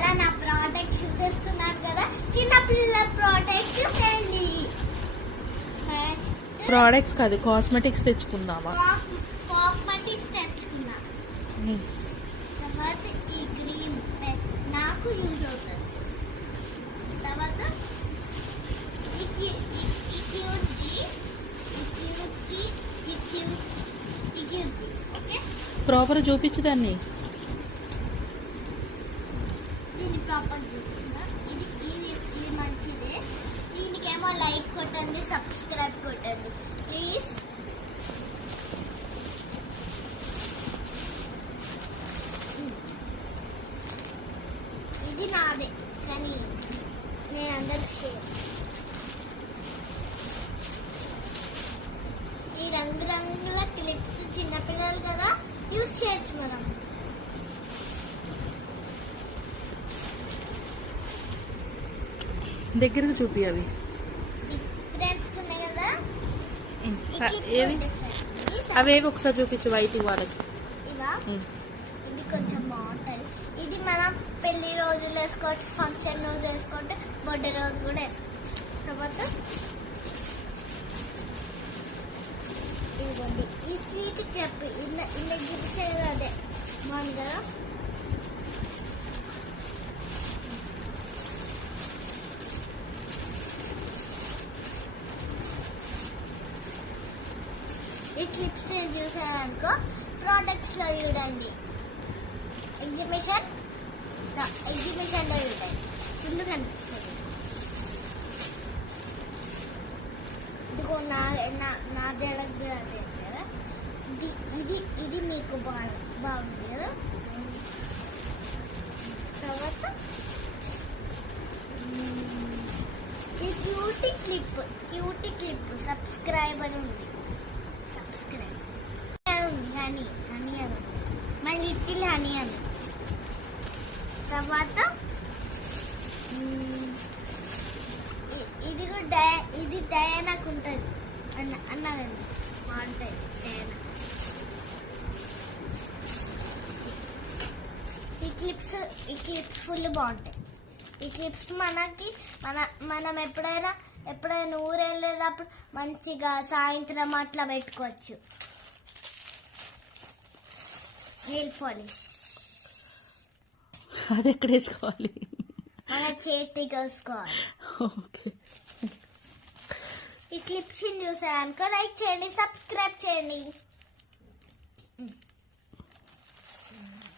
అలా నా ప్రోడక్ట్ చూసేస్తున్నారు కదా, చిన్నపిల్లల ప్రోడక్ట్ చేయండి. ప్రోడక్ట్స్ కాదు, కాస్మెటిక్స్ తెచ్చుకుందామా? కాస్మెటిక్స్ తెచ్చుకున్నా. తర్వాత ఈ క్రీమ్ నాకు యూజ్ అవుతుంది. తర్వాత ఓకే, ప్రాపర్ చూపించు దాన్ని. దీన్ని ప్రాపర్ చూపిస్తున్నా. ఇది ఇది ఇది మంచిదే. దీనికేమో లైక్ కొట్టండి, సబ్స్క్రైబ్ కొట్టండి ప్లీజ్. ఇది నాదే కానీ నేను అందరికి షేర్. ఈ రంగురంగుల క్లిప్స్ చిన్నపిల్లలు కదా యూజ్ చేయొచ్చు మనం. దగ్గరకు చూపి అవి. డిఫరెన్స్ ఉన్నాయి కదా, ఏవి అవేవి ఒకసారి చూపించు వైట్ వాళ్ళకి. ఇవా ఇది కొంచెం బాగుంటుంది. ఇది మనం పెళ్లి రోజులు వేసుకోవచ్చు, ఫంక్షన్ రోజు వేసుకోవచ్చు, బర్త్డే రోజు కూడా వేసుకోవచ్చు. తర్వాత ఇదిగోండి ఈ స్వీట్ క్యాప్ ఇలా చూపించేది అదే బాగుంది కదా. ఈ క్లిప్స్ చూసారనుకో ప్రోడక్ట్స్లో చూడండి, ఎగ్జిబిషన్లో చూడండి, ఫుల్ కనిపిస్తుంది. ఇదిగో నా జడకు కదా, ఇది మీకు బాగుంది కదా. తర్వాత ఈ క్యూటీ క్లిప్ సబ్స్క్రైబ్ అని ఉంది. సబ్స్క్రైబ్ అని ఉంది, హనీ అని ఉంది, మై లిటిల్ హనీ అని. తర్వాత ఇది కూడా ఇది డయానాకు ఉంటుంది అన్నదండి, బాగుంటుంది డయానా. ఈ క్లిప్స్ ఫుల్ బాగుంటాయి. ఈ క్లిప్స్ మనం ఎప్పుడైనా ఊరు వెళ్ళేటప్పుడు మంచిగా సాయంత్రం అట్లా పెట్టుకోవచ్చు. నెయిల్ పాలిష్ అది ఎక్కడ వేసుకోవాలి? మన చేతికి వేసుకోవాలి. ఓకే, ఈ క్లిప్స్ చూసాను, లైక్ చేయండి, సబ్స్క్రైబ్ చేయండి.